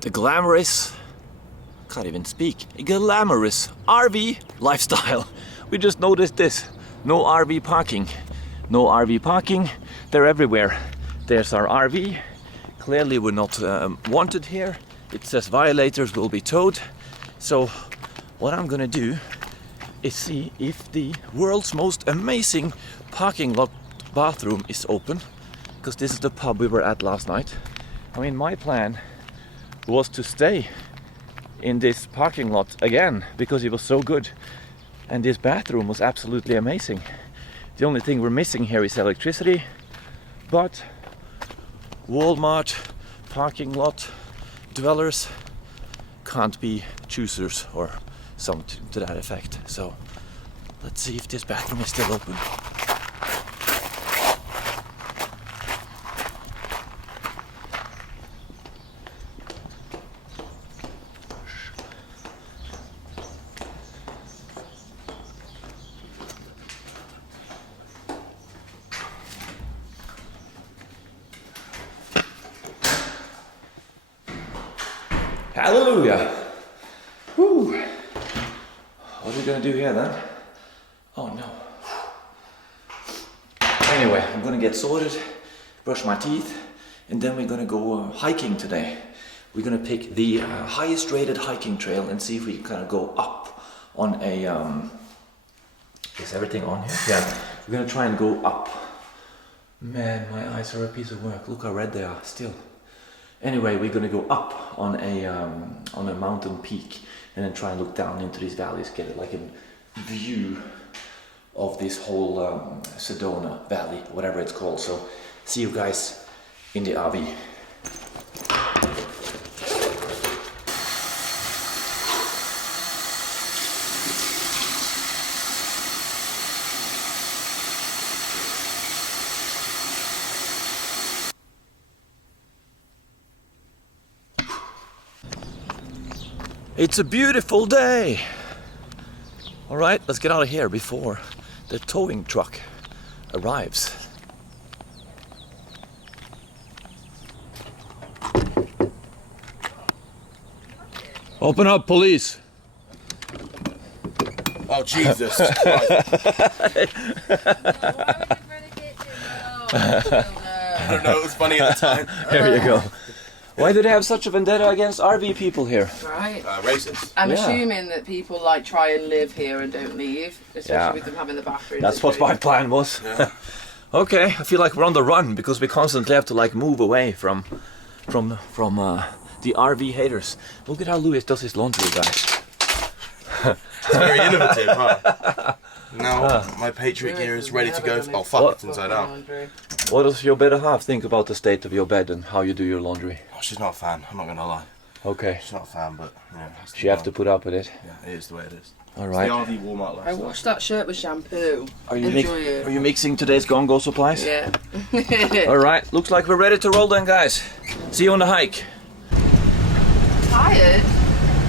the glamorous, can't even speak, glamorous RV lifestyle. We just noticed this. No RV parking. No RV parking. They're everywhere. There's our RV. Clearly we're not wanted here. It says violators will be towed. So what I'm gonna do is see if the world's most amazing parking lot bathroom is open, because this is the pub we were at last night. I mean, my plan was to stay in this parking lot again because it was so good, and this bathroom was absolutely amazing. The only thing we're missing here is electricity, but Walmart parking lot dwellers can't be choosers or something to that effect. So let's see if this bathroom is still open. Hallelujah! Woo! What are we gonna do here then? Oh no. Anyway, I'm gonna get sorted, brush my teeth, and then we're gonna go hiking today. We're gonna pick the highest rated hiking trail and see if we can kind of go up on a... Is everything on here? Yeah. We're gonna try and go up. Man, my eyes are a piece of work. Look how red they are still. Anyway, we're gonna go up on a mountain peak and then try and look down into these valleys, get like a view of this whole Sedona Valley, whatever it's called. So, see you guys in the RV. It's a beautiful day. All right, let's get out of here before the towing truck arrives. Open up, police. Oh, Jesus. I don't know, it was funny at the time. There you go. Why do they have such a vendetta against RV people here? Right. Racist. I'm assuming that people like try and live here and don't leave, especially with them having the bathroom. That's what my plan was. Yeah. Okay, I feel like we're on the run because we constantly have to like move away from the RV haters. Look at how Louis does his laundry, guys. It's very innovative, huh? Now my Patriot gear is ready to go. Oh fuck, it's inside out. What does your better half think about the state of your bed and how you do your laundry? Oh, she's not a fan, I'm not gonna lie. Okay. She's not a fan, but yeah. She have to put up with it. Yeah, it is the way it is. Alright. It's the RV Walmart I lifestyle. washed that shirt with shampoo. Are you mixing today's Gongo supplies? Yeah. Alright, looks like we're ready to roll then, guys. See you on the hike. Tired?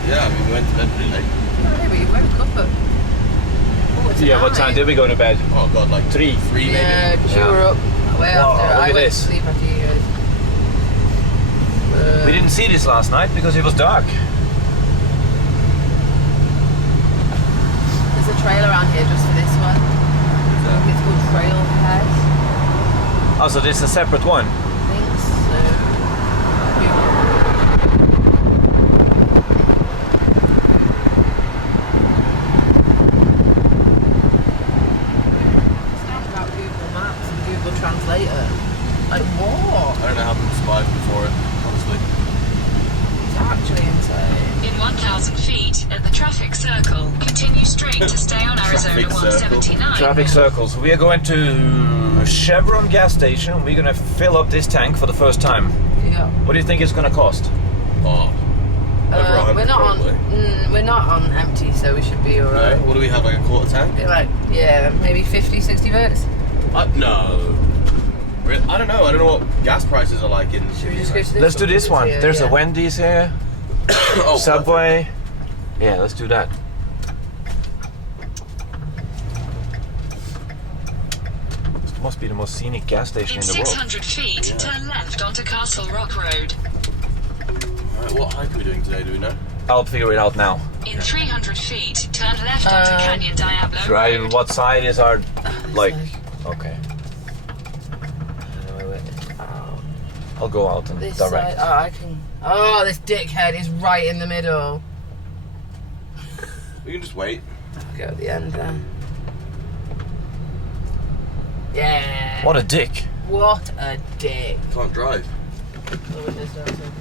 Yeah, I mean, we went to bed pretty late. No, we woke up at... Yeah, what time did we go to bed? Oh god, like 3 maybe. Yeah, because you were up way Wow, after. look I at went this. to sleep after you guys. We didn't see this last night because it was dark. There's a trail around here just for this one. It's called Trailhead. Oh, so this is a separate one? I think so. Translator. Like what? I don't know how people survived before it, honestly. It's actually insane. In 1,000 feet at the traffic circle, continue straight to stay on Arizona 179. Traffic circles. We are going to Chevron gas station. We're gonna fill up this tank for the first time. Yeah. What do you think it's gonna cost? Oh. We're not we're not on empty, so we should be alright. No? What do we have, like a quarter tank? Like, yeah, maybe 50, 60 bucks. No. I don't know. I don't know what gas prices are like in. Should we just go to this Let's do this one. Here, There's yeah. a Wendy's here. Oh, Subway. Yeah, let's do that. This must be the most scenic gas station In in the world. 600 feet, turn left onto Castle Rock Road. Right, what hike are we doing today, do we know? I'll figure it out now. In 300 feet, turn left onto Canyon Diablo Right, Road. what side is our, like, okay. I'll go out and This direct. side. Oh, I can. Oh, this dickhead is right in the middle. We can just wait. Go at the end there. Yeah. What a dick. What a dick. Can't drive. The windows don't open.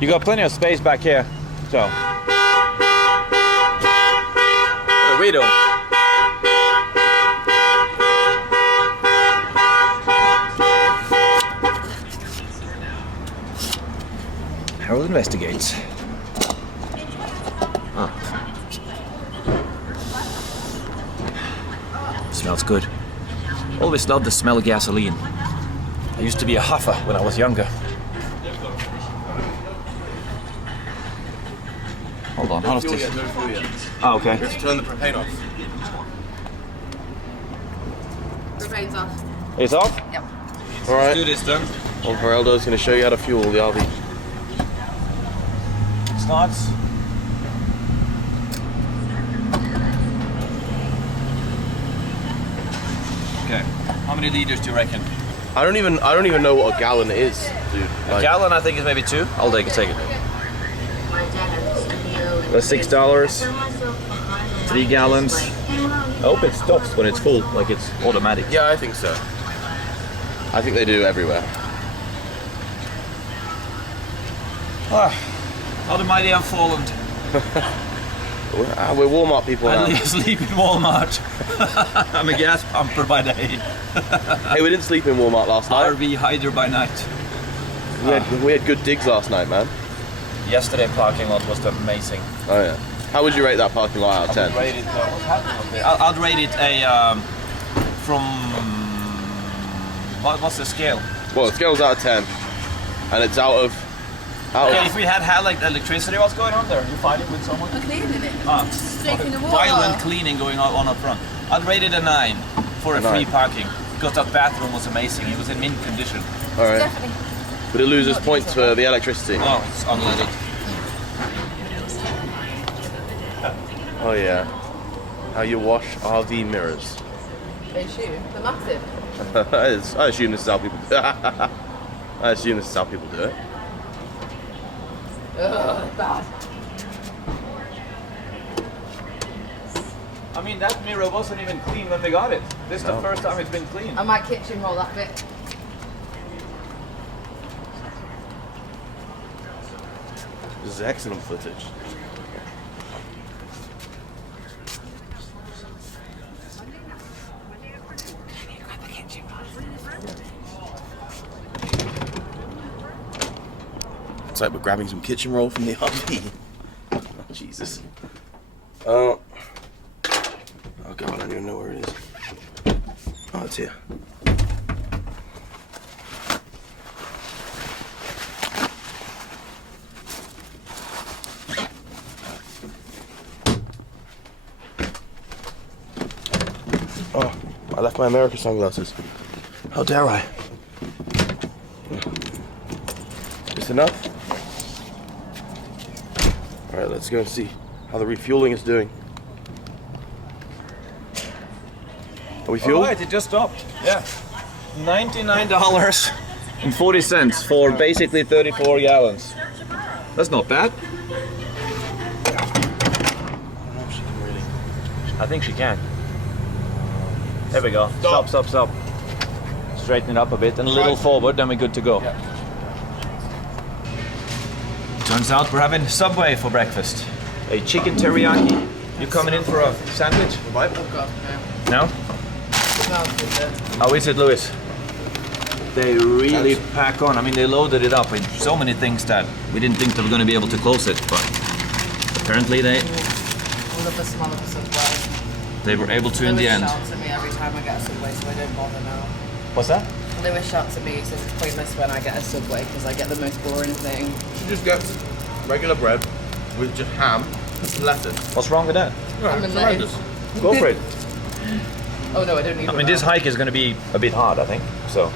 You got plenty of space back here, so. What do we do? Harold investigates. Ah. Smells good. Always loved the smell of gasoline. I used to be a huffer when I was younger. Hold on, how does this? No fuel yet. Oh, okay. Let's turn the propane off. Propane's off. It's off? Yep. Alright. Do this then. Old Geraldo's going to show you how to fuel the RV. Starts. Okay. How many liters do you reckon? I don't even know what a gallon is, dude. A gallon, I think, is maybe 2. I'll take it. That's $6. 3 gallons. I hope it stops when it's full, like it's automatic. Yeah, I think so. I think they do everywhere. How the mighty have fallen. We're Walmart people now. I sleep in Walmart. I'm a gas pumper by day. Hey, we didn't sleep in Walmart last night. RV hider by night. We had good digs last night, man. Yesterday parking lot was amazing. Oh yeah. How would you rate that parking lot out of 10? Rate it, what's happening up there? I'd rate it a from what's the scale? Well, the scale's out of 10, and it's out of. Okay, if we had like electricity, what's going on there? You fighting with someone? I'm cleaning it. Ah, Scraping the water. violent cleaning going on up front. I'd rate it a 9 for a free 9. parking because that bathroom was amazing. It was in mint condition. All right. Definitely. But it loses points for the electricity. Oh, it's unleaded. Oh yeah. How you wash RV mirrors. They shoot. They're massive. I assume this is how people. I assume this is how people do it. Ugh, bad. I mean, that mirror wasn't even clean when they got it. This is the first time it's been clean. I might kitchen roll that bit. This is excellent footage. It's like we're grabbing some kitchen roll from the RV. Oh, Jesus. Oh God, I don't even know where it is. Oh, it's here. Oh, I left my America sunglasses. How dare I? This enough? Alright, let's go and see how the refueling is doing. Are we fueled? Alright, it just stopped. Yeah. $99.40 for basically 34 gallons. That's not bad. I don't know if she can really. I think she can. There we go. Stop, stop, stop. Straighten it up a bit and a little forward, then we're good to go. Yeah. Turns out we're having Subway for breakfast. A chicken teriyaki. You coming in for a sandwich? Right. Oh God, no. No? Smells good. How is it, Lewis? They really pack on. I mean, they loaded it up with so many things that we didn't think they were going to be able to close it, but apparently they I love the smell of the Subway. were able to in the end. Lewis shouts at me every time I get a Subway, so I don't bother now. What's that? Lewis shouts at me, so it's pointless when I get a Subway because I get the most boring thing. She just gets regular bread with just ham and lettuce. What's wrong with that? I'm in Horrendous. Go for it. Oh no, I don't need I mean, this hike is going to be a bit hard, I think. So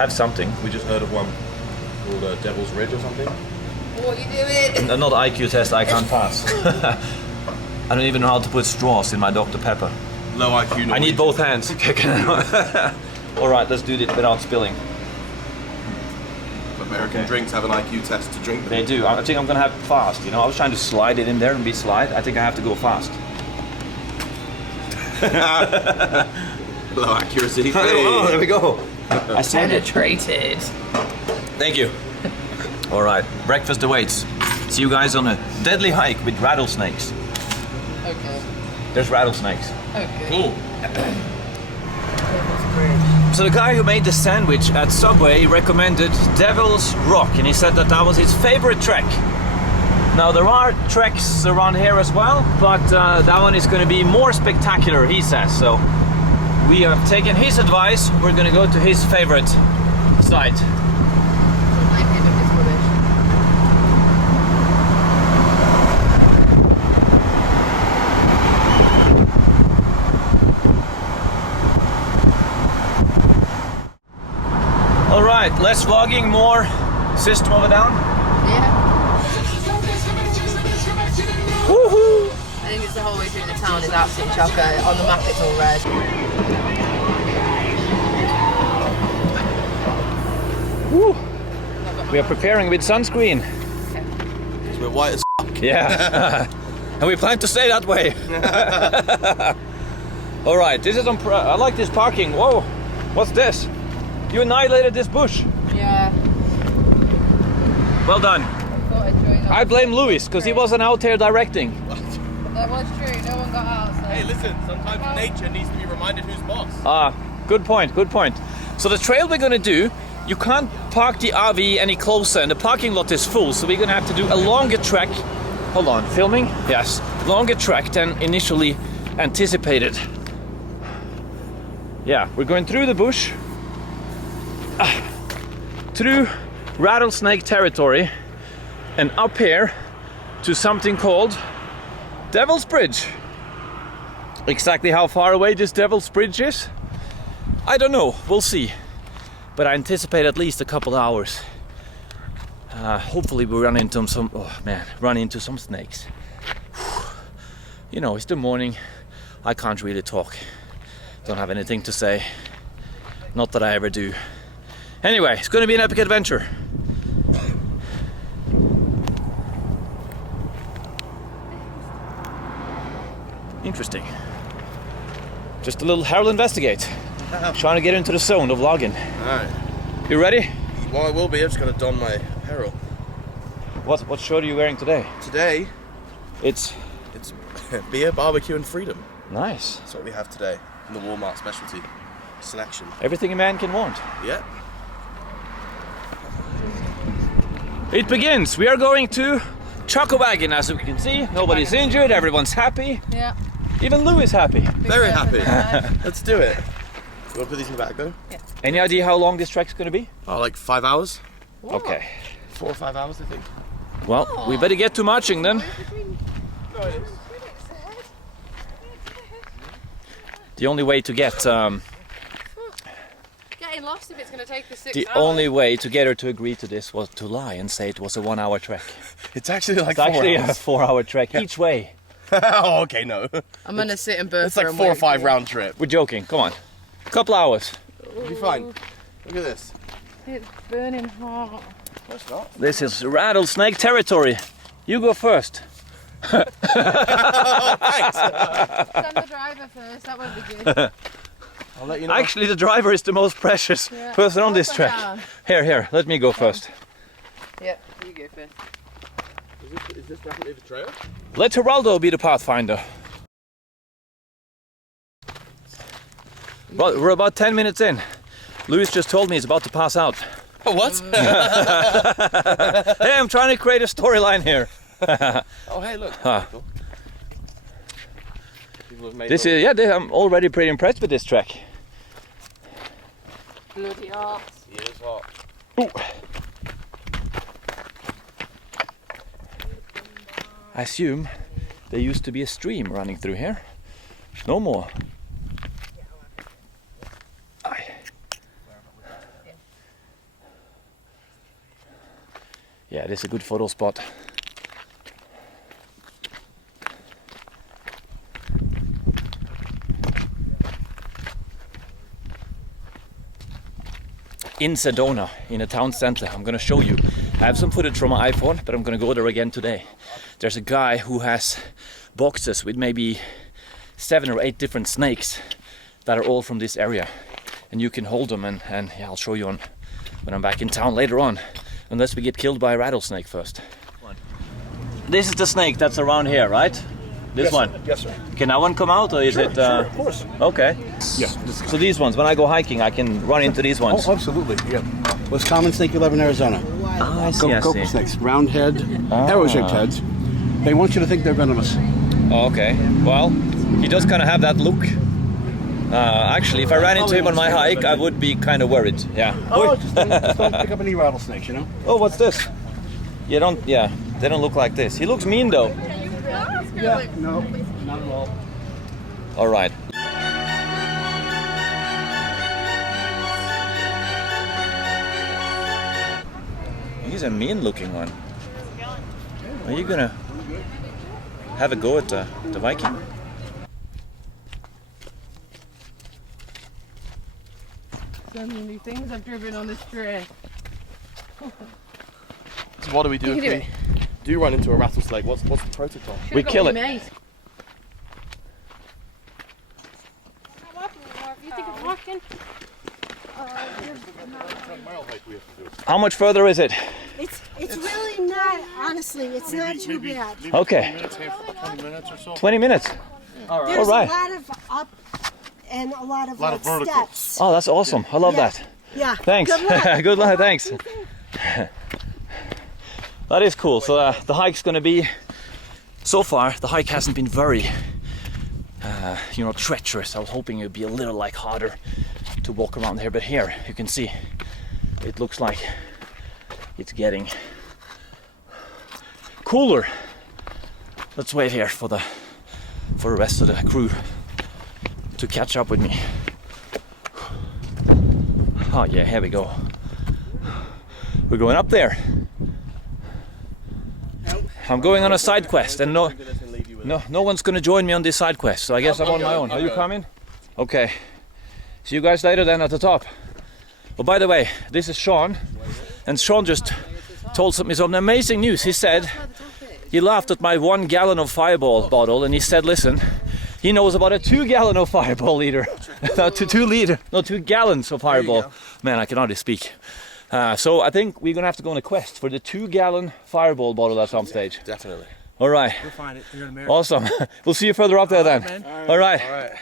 have something. We just heard of one called Devil's Ridge or something. What are you doing? Another IQ test I can't pass. I don't even know how to put straws in my Dr. Pepper. Low IQ. I need both hands. All right, let's do this without spilling. American drinks have an IQ test to drink them. They do. I think I'm gonna have fast. You know, I was trying to slide it in there and be slide. I think I have to go fast. Low accuracy. Oh, there we go. I said it. Penetrated. Thank you. All right, breakfast awaits. See you guys on a deadly hike with rattlesnakes. Okay. There's rattlesnakes. Okay. Cool. So the guy who made the sandwich at Subway recommended Devil's Rock, and he said that that was his favorite trek. Now there are treks around here as well, but that one is going to be more spectacular, he says. So we have taken his advice. We're going to go to his favorite site. All right, less vlogging, more System of a Down. Yeah. Woohoo! I think it's the whole way through the town is absolutely chocker. On the map it's all red. Woo. We are preparing with sunscreen. We're white as Yeah. And we plan to stay that way. All right, this is on. I like this parking. Whoa, what's this? You annihilated this bush. Yeah. Well done. I thought I'd join up. I blame Lewis because he wasn't out here directing. That was true. No one got out. So. Hey, listen, sometimes nature needs to be reminded who's boss. Ah, good point, good point. So the trail we're gonna do, you can't park the RV any closer and the parking lot is full, so we're gonna have to do a longer trek. Hold on, filming? Yes, longer trek than initially anticipated. Yeah, we're going through the bush, through rattlesnake territory, and up here to something called Devil's Bridge. Exactly how far away this Devil's Bridge is, I don't know, we'll see. But I anticipate at least a couple hours. Hopefully we run into some snakes. You know, it's the morning, I can't really talk. Don't have anything to say. Not that I ever do. Anyway, it's gonna be an epic adventure. Interesting. Just a little Harold Investigate. Trying to get into the zone of vlogging. Alright. You ready? Well, I will be. I've just got to don my apparel. What shirt are you wearing today? Today, It's it's beer, barbecue, and freedom. nice. That's what we have today in the Walmart specialty selection. Everything a man can want. Yeah. It begins. We are going to Choco Wagon, as you can see. Nobody's injured. Everyone's happy. Yeah. Even Lou is happy. Very happy. Let's do it. You want to put these in the bag though? Any idea how long this trek's going to be? Oh, like 5 hours? Okay. 4 or 5 hours, I think. Well, we better get to marching then. The only way to get Getting lost if it's going to take the 6 the hours. only way to get her to agree to this was to lie and say it was a 1 hour trek. It's actually like It's 4 actually a hours. 4 hour trek each way. Oh, okay, no. I'm going to sit and burp It's like 4 or 5 round trip. We're joking. Come on. Couple hours. It'll be fine. Look at this. It's burning hot. No, it's not. This is rattlesnake territory. You go first. Oh, thanks. Send the driver first. That won't be good. I'll let you know. Actually, the driver is the most precious person on this Upside trek. down. Here, let me go first. Yeah, you go first. Is this definitely the trail? Let Geraldo be the pathfinder. Well, we're about 10 minutes in. Luis just told me he's about to pass out. What? Hey, I'm trying to create a storyline here. Oh, hey, look. Huh. Cool. People have made This is, I'm already pretty impressed with this trek. Bloody hot. It is hot. Ooh. I assume there used to be a stream running through here. No more. Aye. Yeah, this is a good photo spot. In Sedona, in a town center. I'm gonna show you. I have some footage from my iPhone, but I'm gonna go there again today. There's a guy who has boxes with maybe 7 or 8 different snakes that are all from this area. And you can hold them and yeah, I'll show you when I'm back in town later on. Unless we get killed by a rattlesnake first. This is the snake that's around here, right? This yes, one? Sir. Yes, sir. Can that one come out or is it... Sure, of course. Okay. Yeah. So these ones, when I go hiking, I can run into these ones? Oh, absolutely, yeah. Most common snake you love in Arizona. Ah, I see, I Gopher see. snakes, round head, arrow-shaped heads. They want you to think they're venomous. Oh, okay. Well, he does kind of have that look. Actually, if I ran into him on my hike, I would be kind of worried. Yeah. Oh, just don't pick up any rattlesnakes, you know? Oh, what's this? You don't, yeah, they don't look like this. He looks mean though. Yeah, no, not at all. All right. He's a mean looking one. Are you gonna have a go at the Viking? So many things I've driven on this trip. So what do we do You if can do we do run into a rattlesnake? What's the protocol? We kill it. Mate. You think of walking? How much further is it? It's really not, honestly, it's not too bad. Okay. 20 minutes or so. 20 minutes. There's All right. a lot of up and a lot of vertical. steps. Oh, that's awesome. I love Yeah. that. Yeah. Thanks. Good luck. Good luck. Thanks. That is cool. So the hike's gonna be. So far, the hike hasn't been very, treacherous. I was hoping it would be a little like harder to walk around here, but here you can see it looks like it's getting cooler. Let's wait here for the rest of the crew to catch up with me. Oh yeah, here we go. We're going up there. I'm going on a side quest, and no one's gonna join me on this side quest, so I guess I'm on my own. Are you coming? Okay. See you guys later then at the top. Oh, by the way, this is Sean, and Sean just told me some amazing news. He said he laughed at my 1 gallon of Fireball bottle, and he said, listen, he knows about a 2 gallon of Fireball liter. No, 2 gallons of Fireball. Man, I can hardly speak. So I think we're gonna have to go on a quest for the 2 gallon Fireball bottle at some stage. Definitely. All right. We'll find it. You're in America. Awesome. We'll see you further up there then. All right. All right.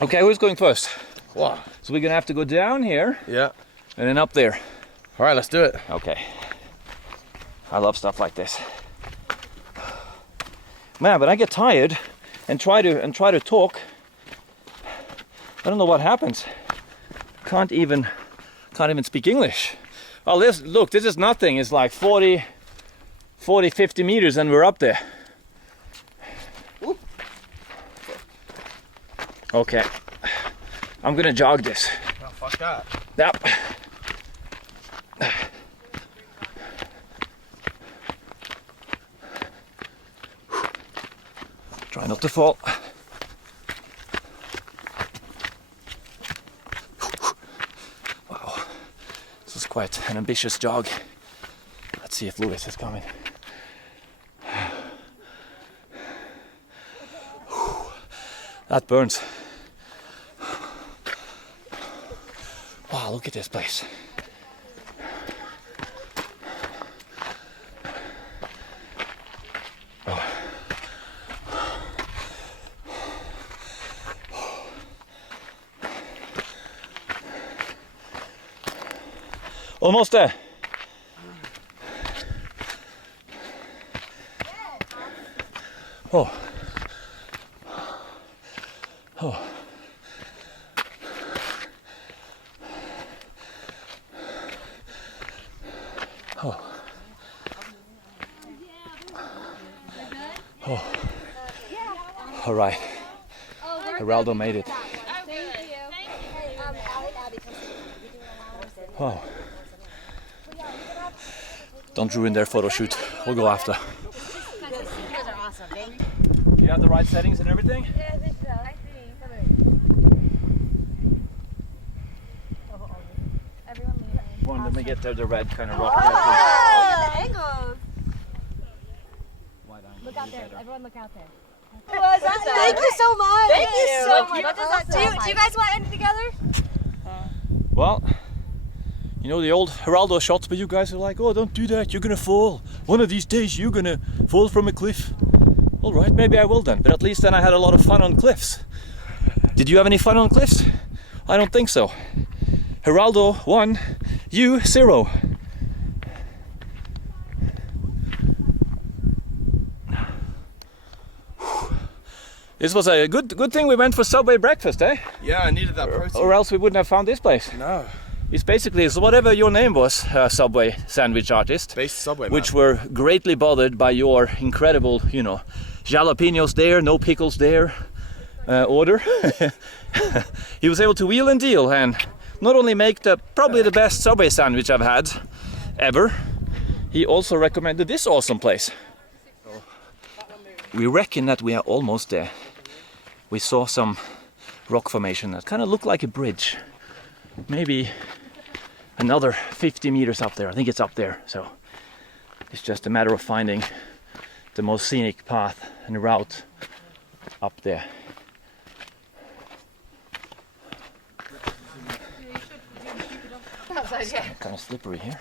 Okay, who's going first? Wow. So we're gonna have to go down here Yeah. and then up there. All right, let's do it. Okay. I love stuff like this. Man, but I get tired and try to talk. I don't know what happens. Can't even speak English. Well, this is nothing. It's like 40, 50 meters and we're up there. Okay. I'm gonna jog this. Oh, fuck that. Yep. Try not to fall. Wow. This is quite an ambitious jog. Let's see if Lewis is coming. That burns. Wow, look at this place. Almost there. Oh. Oh. Oh. Oh. All right. Geraldo made it. Oh. Don't ruin their photo shoot. We'll go after. You guys are awesome. Thank you. You have the right settings and everything? Yeah, I think so. I see. Everyone leave. One, let me get the red kind of rock. Oh, the angles. Look out there. Everyone look out there. Thank you so much. Thank you so much. Do you guys want to end together? Well, you know the old Geraldo shots, but you guys are like, oh, don't do that, you're gonna fall. One of these days you're gonna fall from a cliff. All right, maybe I will then, but at least then I had a lot of fun on cliffs. Did you have any fun on cliffs? I don't think so. Geraldo 1, you 0. This was a good thing we went for Subway breakfast, eh? Yeah, I needed that protein. Or else we wouldn't have found this place. No. It's basically whatever your name was, Subway sandwich artist. Based Subway, which man. were greatly bothered by your incredible, you know, jalapenos there, no pickles there order. He was able to wheel and deal and not only make probably the best Subway sandwich I've had ever, he also recommended this awesome place. We reckon that we are almost there. We saw some rock formation that kind of looked like a bridge. Maybe another 50 meters up there. I think it's up there. So it's just a matter of finding the most scenic path and route up there. Kind of slippery here.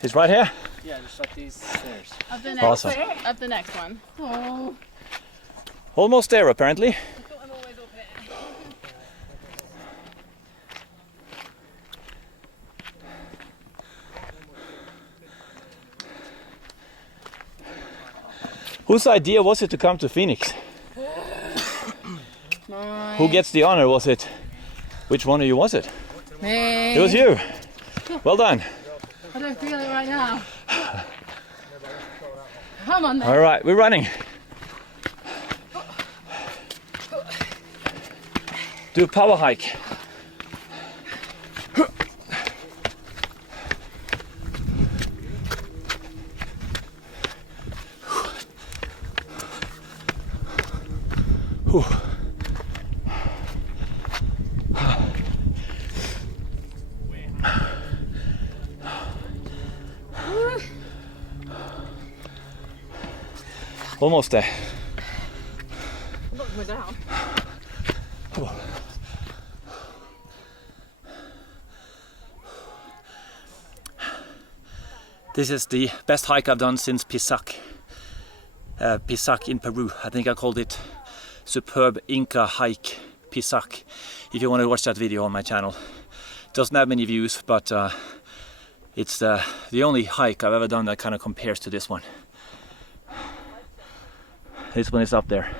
He's right here? Yeah, just up these stairs. Up the next, Awesome. Up the next one. Oh. Almost there apparently. Whose idea was it to come to Phoenix? Who gets the honor? Was it? Which one of you was it? Me. It was you. Well done. I don't feel it right now. Come on then. All right, we're running. Do a power hike. Whew. Almost there. Look me down. This is the best hike I've done since Pisac. Pisac in Peru. I think I called it Superb Inca Hike Pisac. If you want to watch that video on my channel. It doesn't have many views, but it's the only hike I've ever done that kind of compares to this one. This one is up there.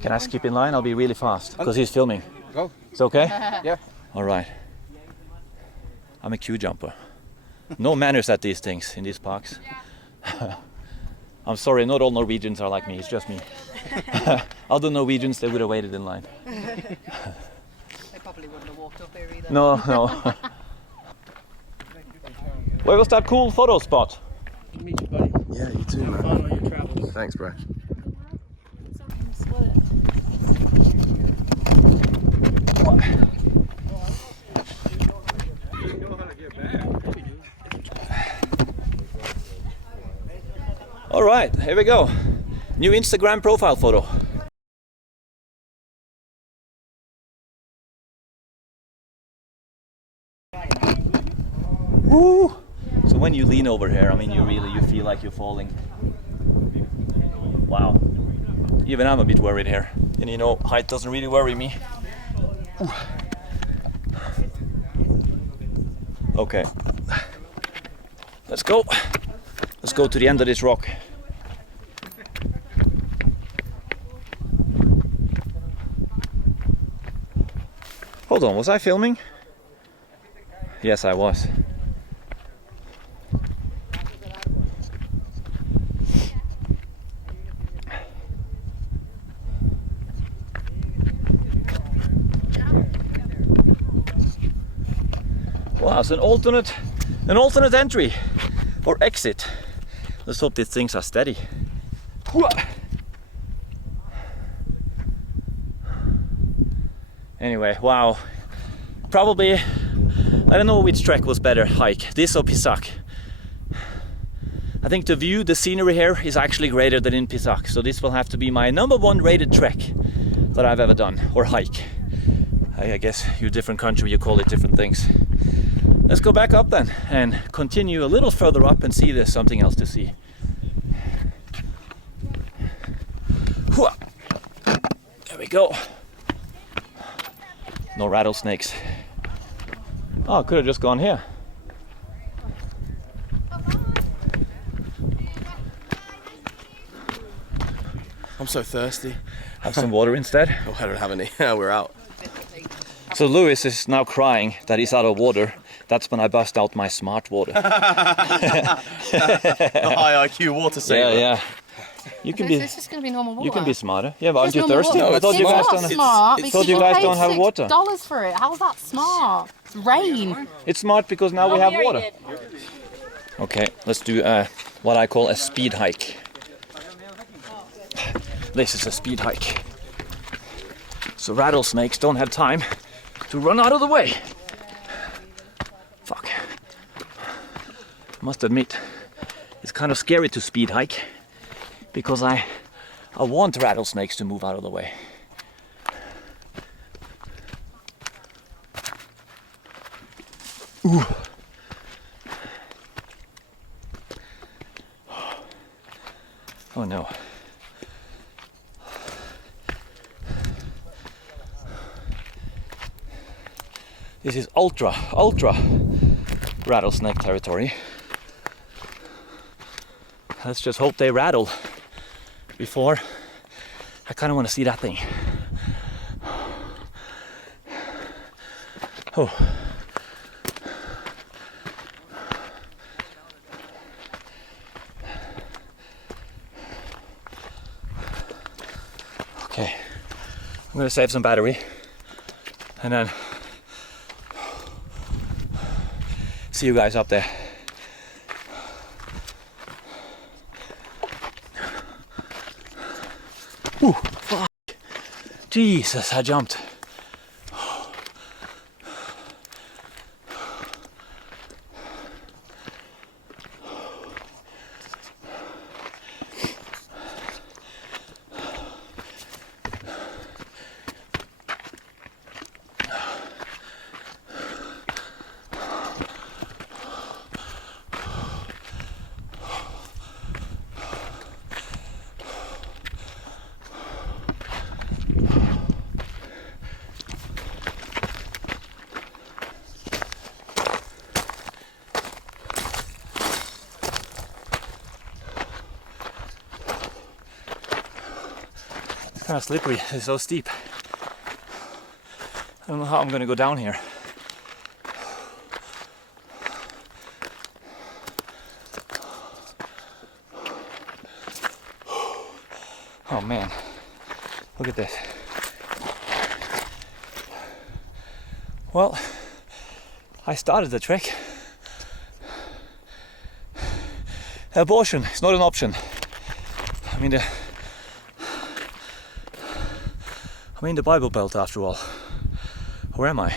Can I skip in line? I'll be really fast because he's filming. Go. It's okay? Yeah. All right. I'm a queue jumper. No manners at these things in these parks. I'm sorry, not all Norwegians are like me. It's just me. Other Norwegians, they would have waited in line. They probably wouldn't have walked up here either. No, no. Where was that cool photo spot? Good to meet you, buddy. Yeah, you too, man. Fun on your travels. Thanks, bro. All right, here we go. New Instagram profile photo. Woo! So when you lean over here, I mean, you feel like you're falling. Wow. Even I'm a bit worried here. And you know, height doesn't really worry me. Ooh. Okay. Let's go. Let's go to the end of this rock. Hold on, was I filming? Yes, I was. Wow, it's an alternate entry or exit. Let's hope these things are steady. Anyway, wow. Probably, I don't know which trek was better, hike, this or Pisac. I think the view, the scenery here is actually greater than in Pisac. So this will have to be my #1 rated trek that I've ever done, or hike. I guess you're a different country, you call it different things. Let's go back up then and continue a little further up and see there's something else to see. There we go. No rattlesnakes. Oh, I could have just gone here. I'm so thirsty. Have some water instead. Oh, I don't have any. We're out. So Lewis is now crying that he's out of water. That's when I bust out my smart water. The high IQ water saver. Yeah. You can be. This is going to be normal water. You can be smarter. Yeah, but aren't you normal thirsty? water. I thought It's you guys not don't. smart. it's- thought you guys don't have water. $6 for it. How's that smart? It's rain. It's smart because now we have water. Okay, let's do what I call a speed hike. This is a speed hike. So rattlesnakes don't have time to run out of the way. Fuck. Must admit, it's kind of scary to speed hike because I want rattlesnakes to move out of the way. Ooh. Oh no. This is ultra rattlesnake territory. Let's just hope they rattle before. I kind of want to see that thing. Oh. Okay, I'm going to save some battery and then see you guys up there. Ooh, fuck. Jesus, I jumped. Kind of slippery, it's so steep. I don't know how I'm gonna go down here. Oh man, look at this. Well, I started the trek. Abortion is not an option. I'm in the Bible Belt after all. Where am I?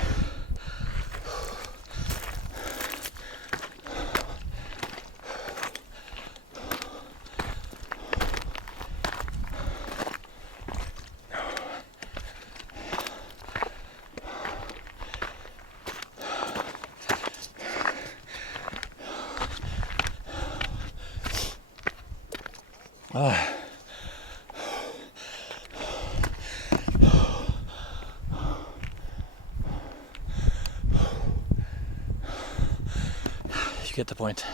You get the point.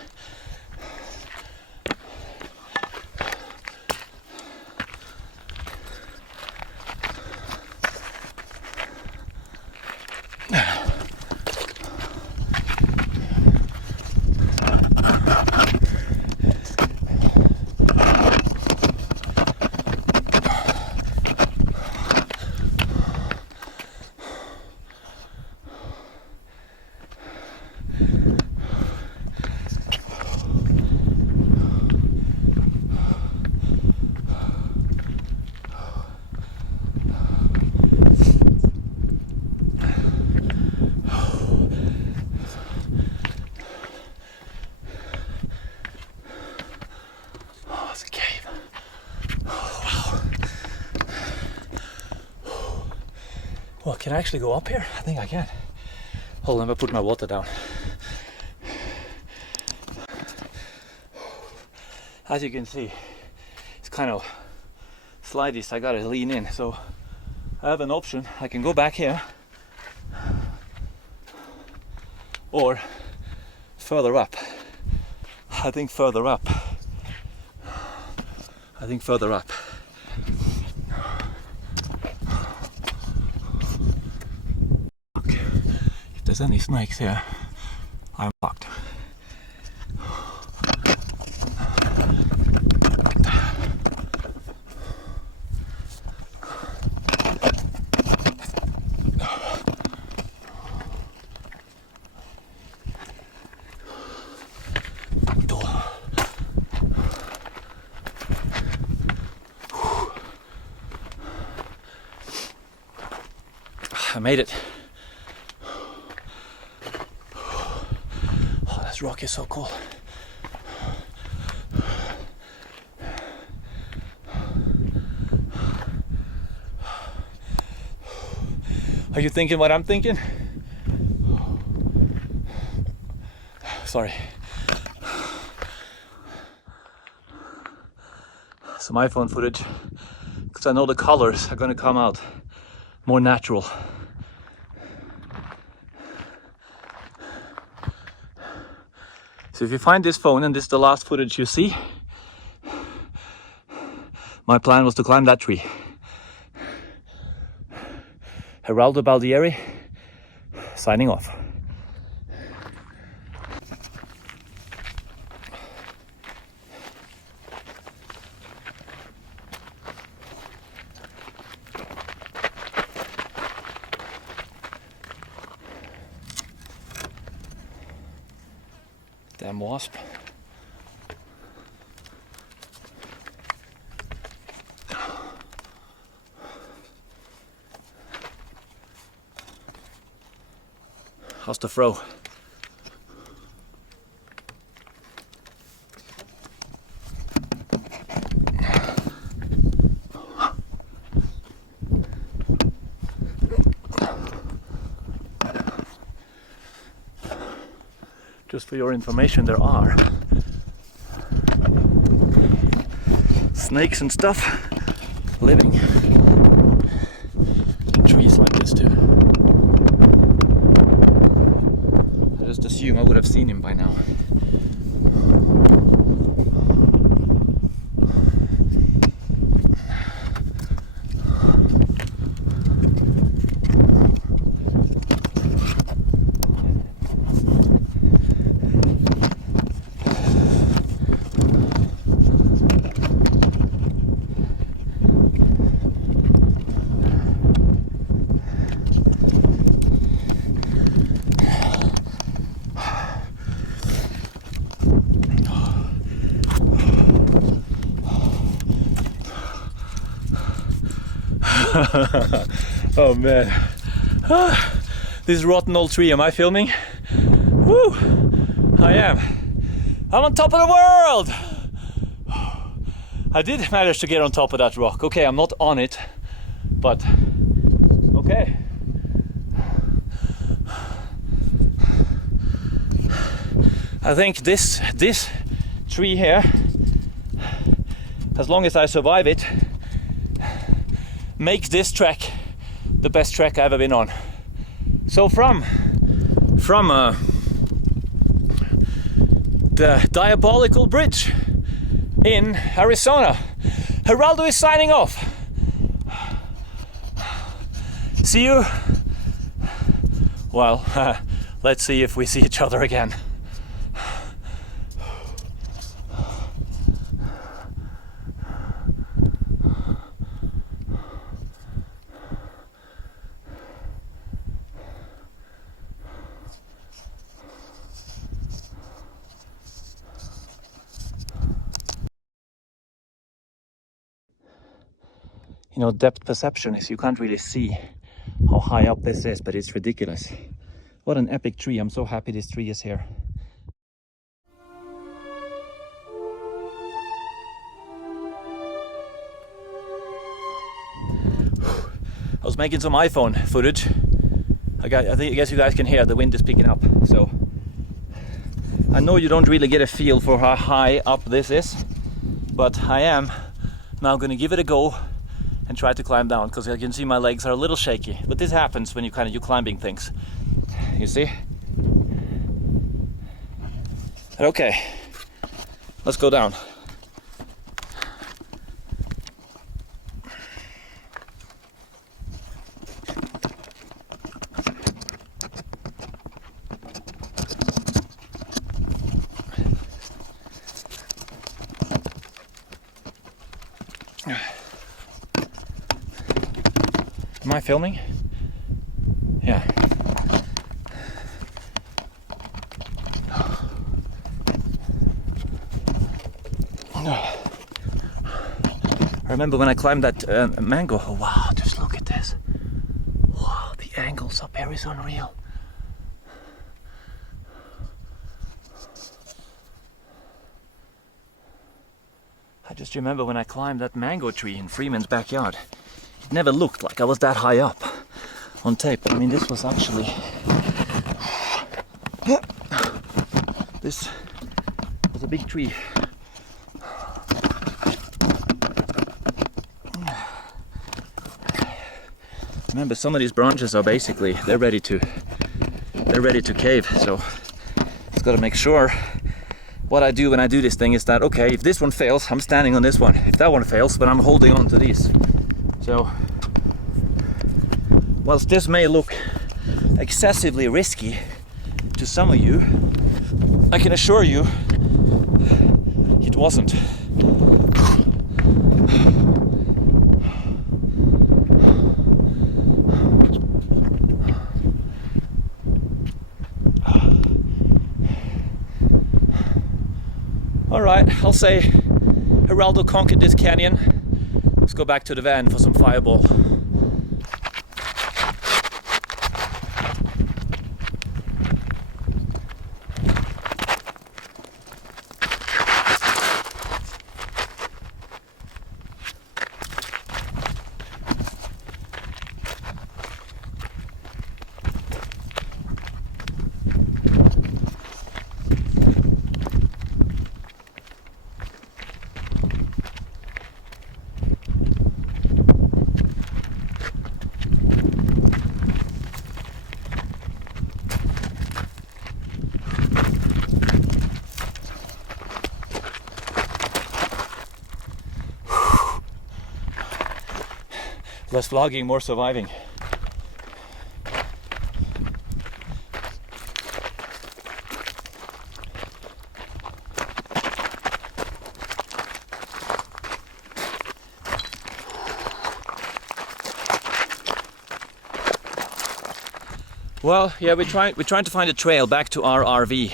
Well, can I actually go up here? I think I can. Hold on, I put my water down. As you can see, it's kind of slidey, so I gotta lean in. So I have an option. I can go back here, or further up. I think further up. Okay. If there's any snakes here, I'm fucked. I made it. Oh, this rock is so cool. Are you thinking what I'm thinking? Sorry. Some iPhone footage, because I know the colors are gonna come out more natural. So if you find this phone and this is the last footage you see, my plan was to climb that tree. Geraldo Baldieri, signing off. Damn wasp. How's the throw? Just for your information, there are snakes and stuff living in trees like this too. I just assume I would have seen him by now. Oh man, this rotten old tree. Am I filming? Woo! I am. I'm on top of the world. I did manage to get on top of that rock. Okay, I'm not on it, but okay. I think this tree here, as long as I survive it, makes this trek the best trek I've ever been on. So from the Diabolical Bridge in Arizona, Geraldo is signing off. See you. Well, let's see if we see each other again. You know, depth perception is you can't really see how high up this is, but it's ridiculous. What an epic tree. I'm so happy this tree is here. was making some iPhone footage. I guess you guys can hear the wind is picking up. So I know you don't really get a feel for how high up this is, but I am now going to give it a go and try to climb down, because I can see my legs are a little shaky. But this happens when you're climbing things. You see? Okay, let's go down. Am I filming? Yeah. I remember when I climbed that mango. Oh, wow, just look at this. Wow, the angles up here is unreal. I just remember when I climbed that mango tree in Freeman's backyard. It never looked like I was that high up on tape. I mean, this was actually... This was a big tree. Remember, some of these branches are basically, they're ready to cave. So just got to make sure what I do when I do this thing is that, okay, if this one fails, I'm standing on this one. If that one fails, then I'm holding on to these. So, whilst this may look excessively risky to some of you, I can assure you it wasn't. All right, I'll say Geraldo conquered this canyon. Let's go back to the van for some fireball. Less vlogging, more surviving. Well, yeah, we're trying to find a trail back to our RV.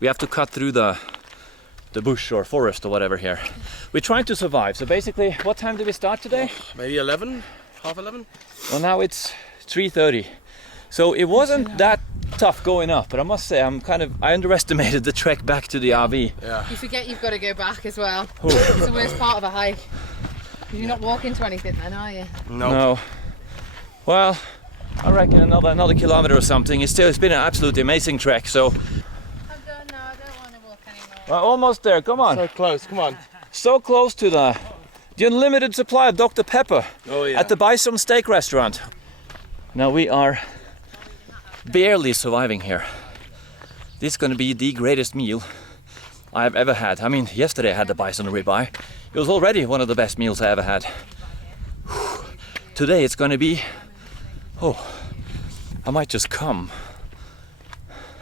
We have to cut through the bush or forest or whatever here. We're trying to survive. So basically, what time did we start today? Maybe 11, half 11. Well, now it's 3:30. So it wasn't that tough going up, but I must say I underestimated the trek back to the RV. Yeah. You forget you've got to go back as well. It's the worst part of a hike. You're not walking to anything then, are you? No. Well, I reckon another kilometer or something. It's been an absolutely amazing trek. So I'm done now. I don't want to walk anymore. we're almost there. Come on. So close, come on. So close to the unlimited supply of Dr. Pepper Oh, yeah. at the Bison Steak restaurant. Now we are barely surviving here. This is going to be the greatest meal I've ever had. I mean, yesterday I had the bison ribeye. It was already one of the best meals I ever had. Today it's going to be... Oh, I might just come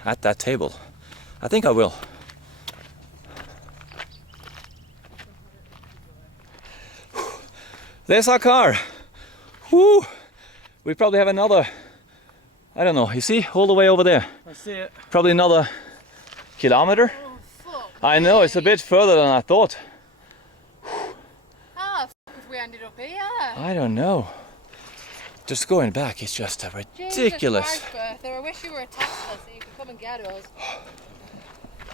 at that table. I think I will. There's our car. Woo! We probably have another, I don't know, you see, all the way over there. I see it. Probably another kilometer. I know, it's a bit further than I thought. Ah, if we ended up here. I don't know. Just going back is just ridiculous. Jesus Christ, Bertha, I wish you were a Tesla so you could come and get us.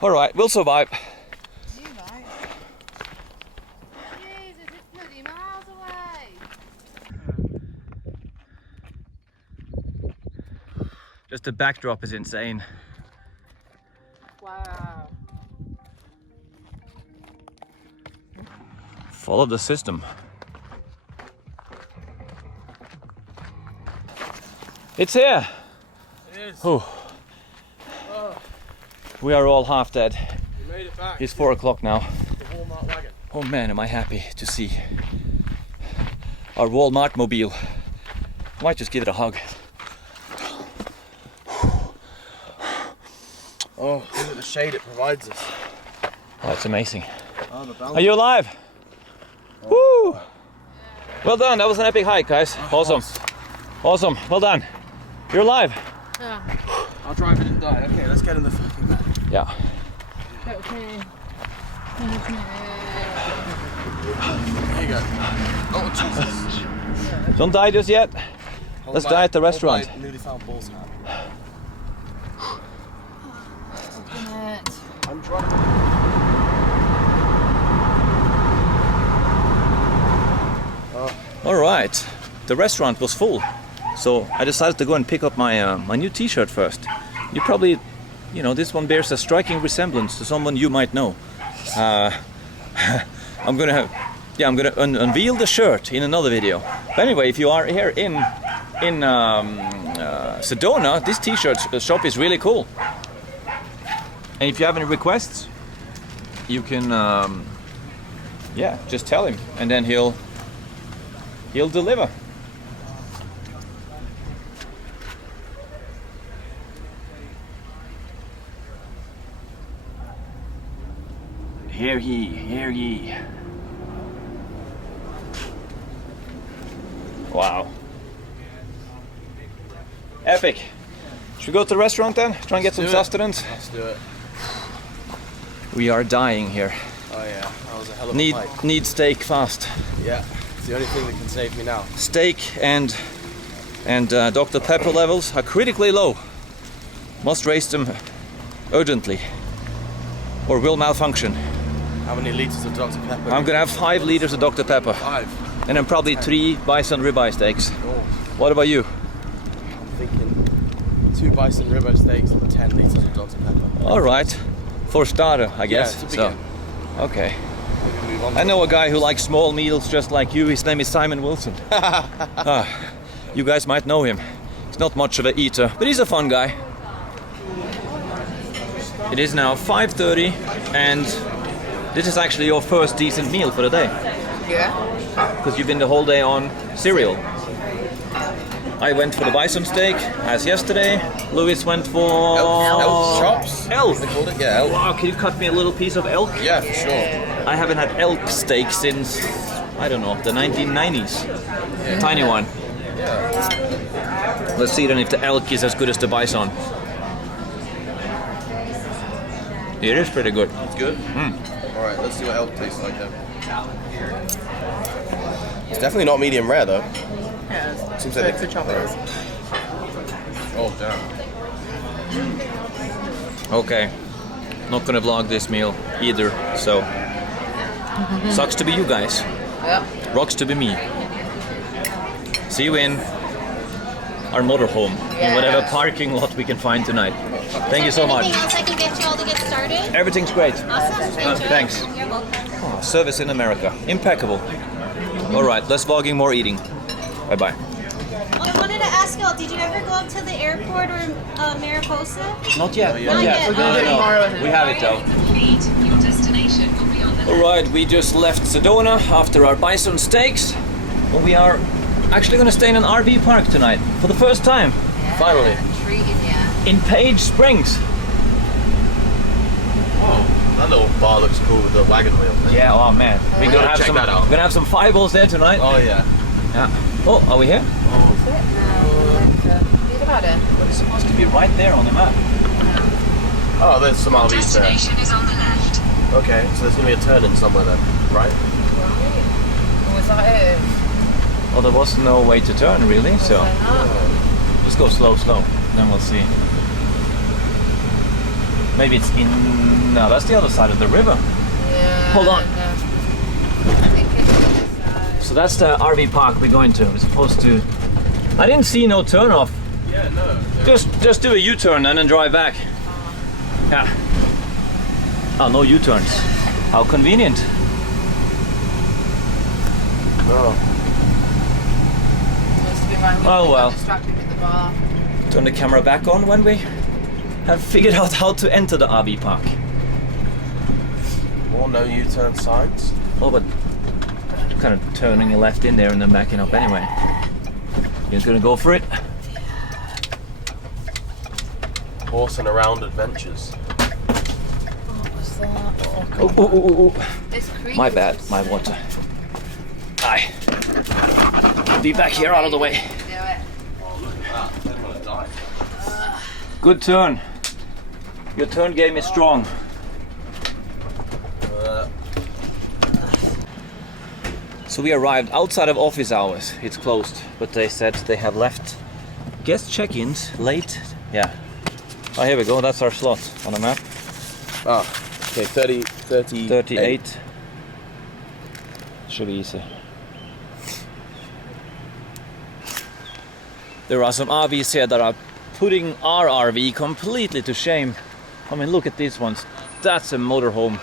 All right, we'll survive. You might. Jesus, it's bloody miles away. Just the backdrop is insane. Wow. Follow the system. It's here. It is. Oh. We are all half dead. We made it back. It's 4 o'clock now. The Walmart wagon. Oh man, am I happy to see our Walmart mobile. Might just give it a hug. Oh, look at the shade it provides us. Oh, it's amazing. Oh, the balance. Are you alive? Woo! Well done, that was an epic hike, guys. Awesome. Awesome, well done. You're alive. Yeah. I'll drive it and die. Okay, let's get in the fucking van. Yeah. Okay. There you go. Oh, Jesus. Don't die just yet. Let's die at the restaurant. Hold my newly found balls hat. I'm drunk. All right, the restaurant was full, so I decided to go and pick up my my new T-shirt first. You probably, you know, this one bears a striking resemblance to someone you might know. I'm gonna unveil the shirt in another video. But anyway, if you are here in Sedona, this T-shirt shop is really cool. And if you have any requests, you can, yeah, just tell him, and then he'll deliver. Hear ye, hear ye. Wow. Epic. Should we go to the restaurant then? Try and get some sustenance? Let's do it. We are dying here. Oh yeah, that was a hell of a hike. Need steak fast. Yeah, it's the only thing that can save me now. Steak and Dr. Pepper levels are critically low. Must raise them urgently, or will malfunction. How many liters of Dr. Pepper? I'm gonna have 5 liters of Dr. Pepper. 5. And then probably 3 bison ribeye steaks. Oh, What about you? I'm thinking 2 bison ribeye steaks and 10 liters of Dr. Pepper. All right, for starter, I guess. Yeah, to begin. Okay. Maybe move on I to know a guy who likes small meals just like you. His name is Simon Wilson. You guys might know him. He's not much of an eater, but he's a fun guy. It is now 5:30, and this is actually your first decent meal for the day. Yeah. Because you've been the whole day on cereal. I went for the bison steak, as yesterday. Louis went for... elk chops. Elk! They called it? Yeah, elk. Wow, can you cut me a little piece of elk? Yeah, for sure. I haven't had elk steak since, I don't know, the 1990s. Tiny one. Yeah. Let's see then if the elk is as good as the bison. It is pretty good. It's good? Alright, let's see what elk tastes like then. It's definitely not medium rare though. Yeah. Seems like the chop is. Oh, damn. Okay, not gonna vlog this meal either, so sucks to be you guys. Yep. Rocks to be me. See you in our motorhome, in whatever parking lot we can find tonight. Thank you so much. Anything else I can get you all to get started? Everything's great. Awesome. Thank you. Thanks. You're welcome. Oh, service in America. Impeccable. All right, less vlogging, more eating. Bye-bye. Oh, I wanted to ask y'all, did you ever go up to the airport or Mariposa? Not yet. Not yet. We're gonna do it tomorrow. We have it though. Complete. Your destination will be on the All right, we just left Sedona after our bison steaks. But we are actually going to stay in an RV park tonight for the first time. Finally. Treating ya. In Page Springs. Oh, that little bar looks cool with the wagon wheel thing. Yeah, oh man. We're gonna have Check some that out. We're gonna have some fireballs there tonight. Oh yeah. Yeah. Oh, are we here? Read about it. Well, it's supposed to be right there on the map. Oh, there's some RVs there. destination is on the left. Okay, so there's gonna be a turn in somewhere then, right? Was that it? Well, there was no way to turn really, so just go slow, then we'll see. Maybe it's in... No, that's the other side of the river. Yeah. Hold on. No. I think it's on this side. So that's the RV park we're going to. We're supposed to... I didn't see no turn off Yeah, no. Just do a U-turn and then drive back. Yeah. Oh, no U-turns. How convenient. No. Must have been right. We Oh, well. got distracted with the bar. Turn the camera back on when we have figured out how to enter the RV park. More no U-turn signs. Oh, but kind of turning a left in there and then backing up anyway. You're gonna go for it? Horsing around adventures. What was that? Oh, oh, oh, oh. This creek My is bad, just my so- water. Aye. Be back here out of the way. Do it. Ah, I don't want to die. Good turn. Your turn game is strong. So we arrived outside of office hours. It's closed, but they said they have left guest check-ins late. Yeah. Oh, here we go. That's our slot on the map. Ah, okay, 38. Should be easy. There are some RVs here that are putting our RV completely to shame. I mean, look at these ones. That's a motorhome.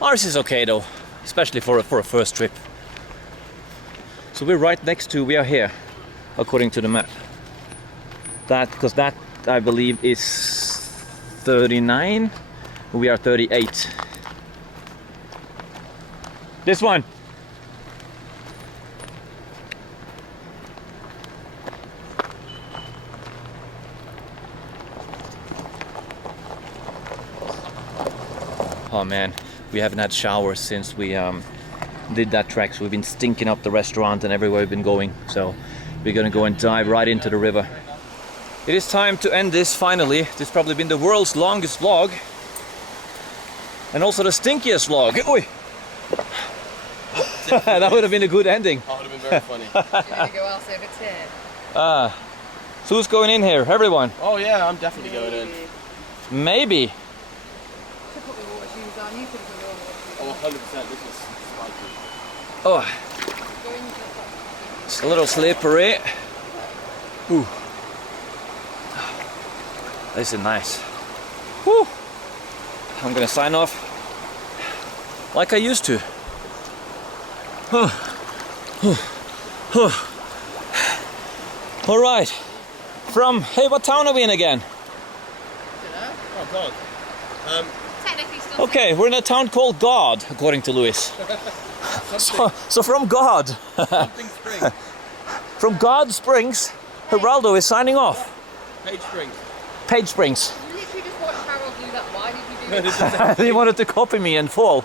Ours is okay though, especially for a first trip. So we're right next to, we are here, according to the map. Because that I believe is 39. We are 38. This one. Oh man, we haven't had showers since we did that trek, so we've been stinking up the restaurant and everywhere we've been going. So we're gonna go and dive right into the river. It is time to end this finally. This has probably been the world's longest vlog. And also the stinkiest vlog. Oi! That would have been a good ending. That would have been very funny. Do you want to go else if it's here? So who's going in here? Everyone? Oh yeah, I'm definitely going in. Maybe. Should put the water shoes on. You could put your water shoes Oh, on. 100%. This is spiky. Oh, Go in, you've got- it's a little slippery. Ooh. This is nice. Whew. I'm gonna sign off like I used to. All right. Hey, what town are we in again? Oh god. Technically still. Okay, we're in a town called God, according to Lewis. So from God, Something spring. from God Springs, Geraldo is signing off. Page Springs. Page Springs. You literally just watched Harold do that. Why did you do that? He wanted to copy me and fall.